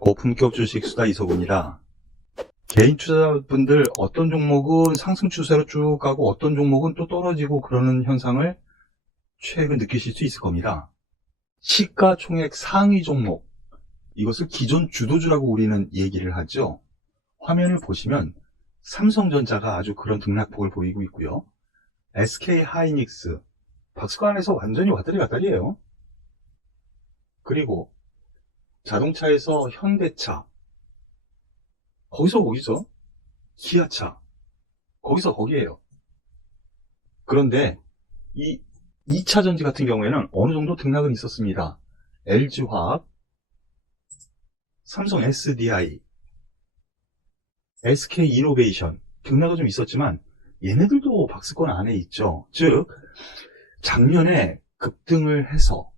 고품격 주식 수다 이서구입니다. 개인 투자자분들 어떤 종목은 상승 추세로 쭉 가고 어떤 종목은 또 떨어지고 그러는 현상을 최근 느끼실 수 있을 겁니다. 시가총액 상위 종목, 이것을 기존 주도주라고 우리는 얘기를 하죠. 화면을 보시면 삼성전자가 아주 그런 등락폭을 보이고 있고요. SK하이닉스, 박스권안에서 완전히 왔다리 갔다리예요. 그리고 자동차에서 현대차, 거기서 기아차, 거기서 거기에요. 그런데 이 2차 전지 같은 경우에는 어느 정도 등락은 있었습니다. LG화학, 삼성 SDI, SK이노베이션 등락은 좀 있었지만 얘네들도 박스권 안에 있죠. 즉 작년에 급등을 해서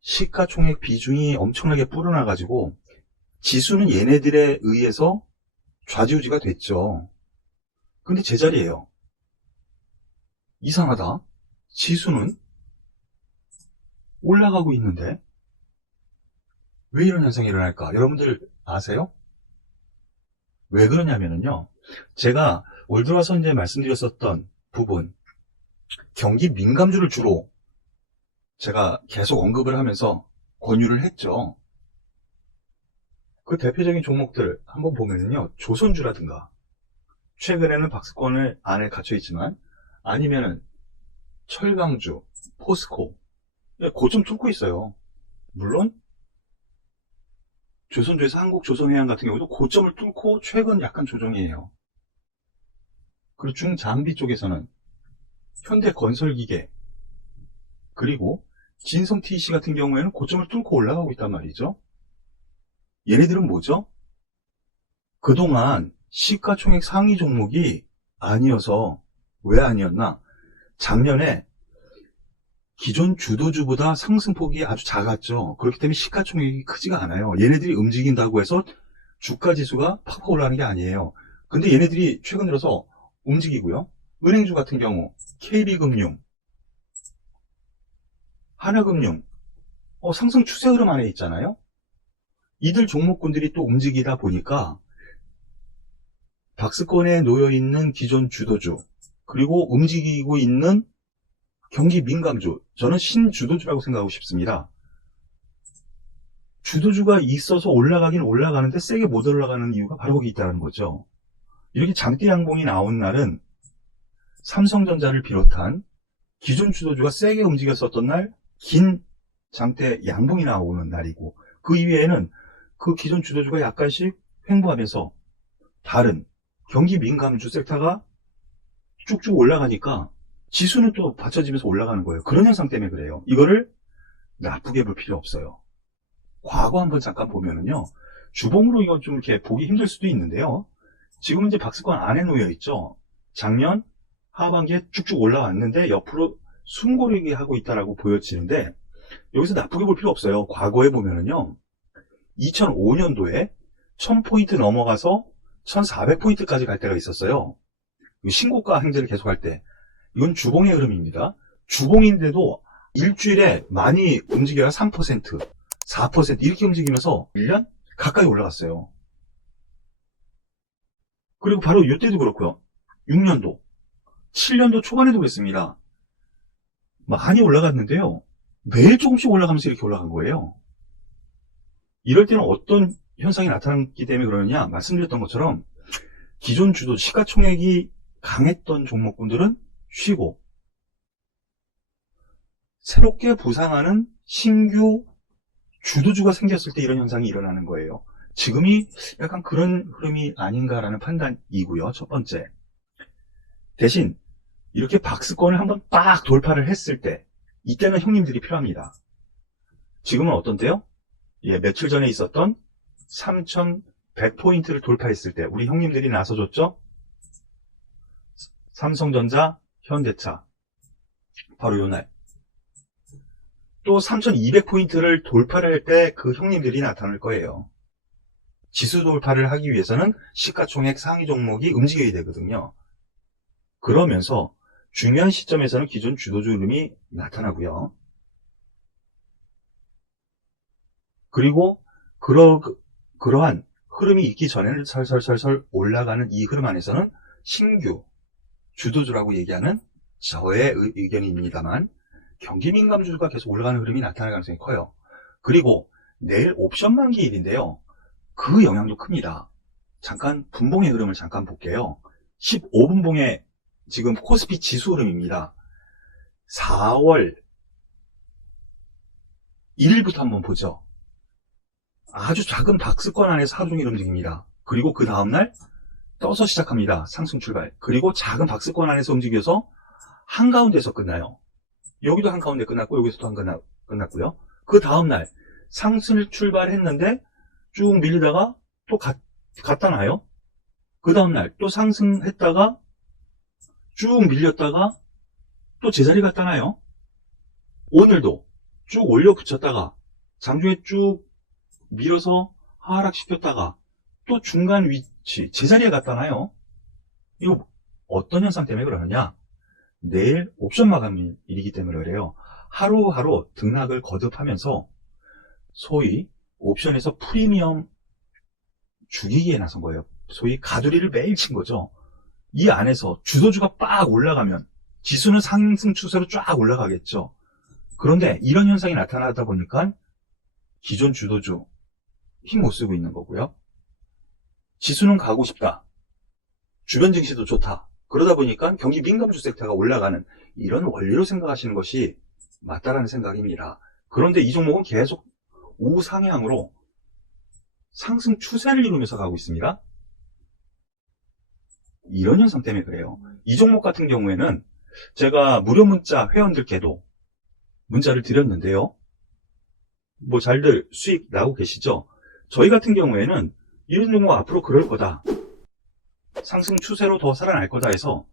시가총액 비중이 엄청나게 불어나가지고 지수는 얘네들에 의해서 좌지우지가 됐죠. 근데 제자리예요. 이상하다. 지수는 올라가고 있는데 왜 이런 현상이 일어날까? 여러분들 아세요? 왜 그러냐면요. 제가 올 들어와서 이제 말씀드렸었던 부분, 경기 민감주를 주로 제가 계속 언급을 하면서 권유를 했죠. 그 대표적인 종목들 한번 보면은요, 조선주라든가, 최근에는 박스권을 안에 갇혀 있지만, 아니면은 철강주, 포스코, 고점 뚫고 있어요. 물론 조선주에서 한국조선해양 같은 경우도 고점을 뚫고 최근 약간 조정이에요. 그리고 중장비 쪽에서는 현대건설기계, 그리고 진성TC 같은 경우에는 고점을 뚫고 올라가고 있단 말이죠. 얘네들은 뭐죠? 그동안 시가총액 상위 종목이 아니어서, 왜 아니었나? 작년에 기존 주도주보다 상승폭이 아주 작았죠. 그렇기 때문에 시가총액이 크지가 않아요. 얘네들이 움직인다고 해서 주가지수가 팍팍 올라가는 게 아니에요. 근데 얘네들이 최근 들어서 움직이고요. 은행주 같은 경우 KB금융, 하나금융, 상승 추세 흐름 안에 있잖아요. 이들 종목군들이 또 움직이다 보니까 박스권에 놓여있는 기존 주도주, 그리고 움직이고 있는 경기 민감주, 저는 신주도주라고 생각하고 싶습니다. 주도주가 있어서 올라가긴 올라가는데 세게 못 올라가는 이유가 바로 거기 있다는 거죠. 이렇게 장대 양봉이 나온 날은 삼성전자를 비롯한 기존 주도주가 세게 움직였었던 날, 긴 장대 양봉이 나오는 날이고, 그 이외에는 그 기존 주도주가 약간씩 횡보하면서 다른 경기 민감주 섹터가 쭉쭉 올라가니까 지수는 또 받쳐지면서 올라가는 거예요. 그런 현상 때문에 그래요. 이거를 나쁘게 볼 필요 없어요. 과거 한번 잠깐 보면은요, 주봉으로 이건 좀 이렇게 보기 힘들 수도 있는데요. 지금은 이제 박스권 안에 놓여 있죠. 작년 하반기에 쭉쭉 올라왔는데 옆으로 숨고르기 하고 있다라고 보여지는데, 여기서 나쁘게 볼 필요 없어요. 과거에 보면은요, 2005년도에 1000포인트 넘어가서 1400포인트까지 갈 때가 있었어요. 신고가 행진을 계속할 때. 이건 주봉의 흐름입니다. 주봉인데도 일주일에 많이 움직여야 3%, 4% 이렇게 움직이면서 1년 가까이 올라갔어요. 그리고 바로 이때도 그렇고요. 6년도, 7년도 초반에도 그랬습니다. 많이 올라갔는데요. 매일 조금씩 올라가면서 이렇게 올라간 거예요. 이럴 때는 어떤 현상이 나타났기 때문에 그러느냐, 말씀드렸던 것처럼 기존 주도 시가총액이 강했던 종목군들은 쉬고 새롭게 부상하는 신규 주도주가 생겼을 때 이런 현상이 일어나는 거예요. 지금이 약간 그런 흐름이 아닌가라는 판단이고요. 첫 번째. 대신 이렇게 박스권을 한번 딱 돌파를 했을 때, 이때는 형님들이 필요합니다. 지금은 어떤데요? 며칠 전에 있었던 3100포인트를 돌파했을 때 우리 형님들이 나서줬죠? 삼성전자, 현대차, 바로 요날. 또 3200포인트를 돌파를 할 때 그 형님들이 나타날 거예요. 지수 돌파를 하기 위해서는 시가총액 상위 종목이 움직여야 되거든요. 그러면서 중요한 시점에서는 기존 주도주 흐름이 나타나고요. 그리고 그러한 흐름이 있기 전에는 설설설설 올라가는 이 흐름 안에서는 신규 주도주라고 얘기하는 저의 의견입니다만 경기 민감주가 계속 올라가는 흐름이 나타날 가능성이 커요. 그리고 내일 옵션 만기일인데요. 그 영향도 큽니다. 잠깐 분봉의 흐름을 잠깐 볼게요. 15분봉의 지금 코스피 지수 흐름입니다. 4월 1일부터 한번 보죠. 아주 작은 박스권 안에서 하루 종일 움직입니다. 그리고 그 다음날 떠서 시작합니다. 상승 출발. 그리고 작은 박스권 안에서 움직여서 한가운데서 끝나요. 여기도 한가운데 끝났고 여기서도 끝났고요. 그 다음날 상승 출발했는데 쭉 밀리다가 또 갔다 나요. 그 다음날 또 상승했다가 쭉 밀렸다가 또 제자리 갔다 나요. 오늘도 쭉 올려 붙였다가 장중에 쭉 밀어서 하락시켰다가 또 중간 위치 제자리에 갔다 나요. 이거 어떤 현상 때문에 그러느냐? 내일 옵션 마감일이기 때문에 그래요. 하루하루 등락을 거듭하면서 소위 옵션에서 프리미엄 죽이기에 나선 거예요. 소위 가두리를 매일 친 거죠. 이 안에서 주도주가 빡 올라가면 지수는 상승 추세로 쫙 올라가겠죠. 그런데 이런 현상이 나타나다 보니까 기존 주도주 힘 못 쓰고 있는 거고요. 지수는 가고 싶다. 주변 증시도 좋다. 그러다 보니까 경기 민감주 섹터가 올라가는 이런 원리로 생각하시는 것이 맞다라는 생각입니다. 그런데 이 종목은 계속 우상향으로 상승 추세를 이루면서 가고 있습니다. 이런 현상 때문에 그래요. 이 종목 같은 경우에는 제가 무료 문자 회원들께도 문자를 드렸는데요. 뭐 잘들 수익 나고 계시죠? 저희 같은 경우에는 이런 종목 앞으로 그럴 거다. 상승 추세로 더 살아날 거다 해서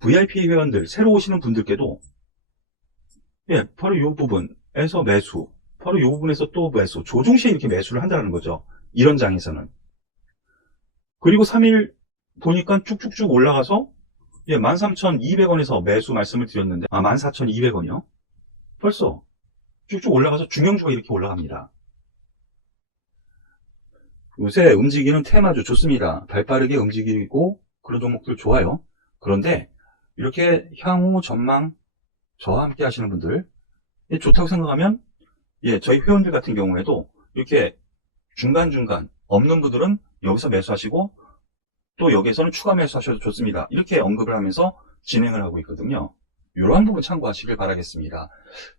VIP 회원들, 새로 오시는 분들께도 바로 이 부분에서 매수, 바로 이 부분에서 또 매수, 조종시에 이렇게 매수를 한다는 거죠. 이런 장에서는. 그리고 3일 보니까 쭉쭉쭉 올라가서 13,200원에서 매수 말씀을 드렸는데 14,200원이요. 벌써 쭉쭉 올라가서 중형주가 이렇게 올라갑니다. 요새 움직이는 테마주 좋습니다. 발빠르게 움직이고 그런 종목들 좋아요. 그런데 이렇게 향후 전망 저와 함께 하시는 분들 좋다고 생각하면 저희 회원들 같은 경우에도 이렇게 중간중간 없는 분들은 여기서 매수하시고 또 여기에서는 추가 매수하셔도 좋습니다. 이렇게 언급을 하면서 진행을 하고 있거든요. 이러한 부분 참고하시길 바라겠습니다.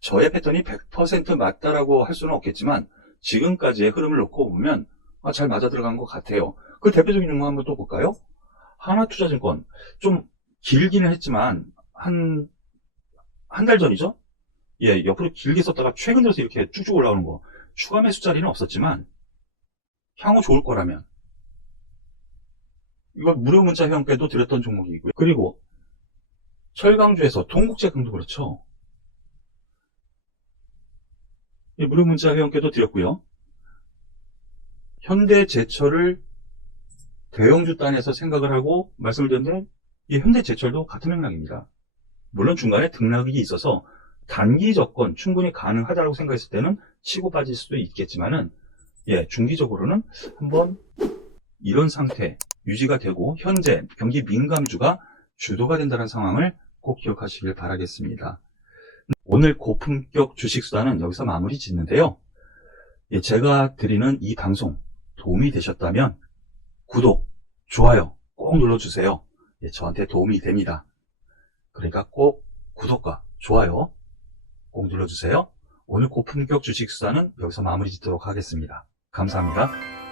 저의 패턴이 100% 맞다라고 할 수는 없겠지만 지금까지의 흐름을 놓고 보면 잘 맞아 들어간 것 같아요. 그 대표적인 종목 한번 또 볼까요? 하나투자증권. 좀 길기는 했지만 한 달 전이죠? 옆으로 길게 썼다가 최근 들어서 이렇게 쭉쭉 올라오는 거. 추가 매수 자리는 없었지만 향후 좋을 거라면 이거 무료 문자 회원께도 드렸던 종목이고요. 그리고 철강주에서 동국제금도 그렇죠. 무료 문자 회원께도 드렸고요. 현대제철을 대형주 단에서 생각을 하고 말씀을 드렸는데 이 현대제철도 같은 맥락입니다. 물론 중간에 등락이 있어서 단기 접근 충분히 가능하다고 생각했을 때는 치고 빠질 수도 있겠지만은 중기적으로는 한번 이런 상태 유지가 되고 현재 경기 민감주가 주도가 된다는 상황을 꼭 기억하시길 바라겠습니다. 오늘 고품격 주식수단은 여기서 마무리 짓는데요. 제가 드리는 이 방송 도움이 되셨다면 구독, 좋아요 꼭 눌러주세요. 저한테 도움이 됩니다. 그러니까 꼭 구독과 좋아요 꼭 눌러주세요. 오늘 고품격 주식수단은 여기서 마무리 짓도록 하겠습니다. 감사합니다.